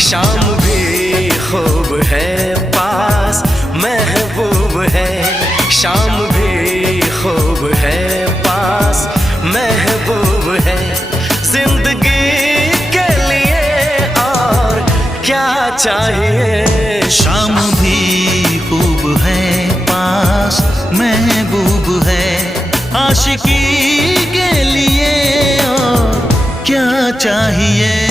शाम भी खूब है पास महबूब है, शाम भी खूब है पास महबूब है, जिंदगी के लिए और क्या चाहिए। शाम भी खूब है पास महबूब है, आशिकी के लिए और क्या चाहिए।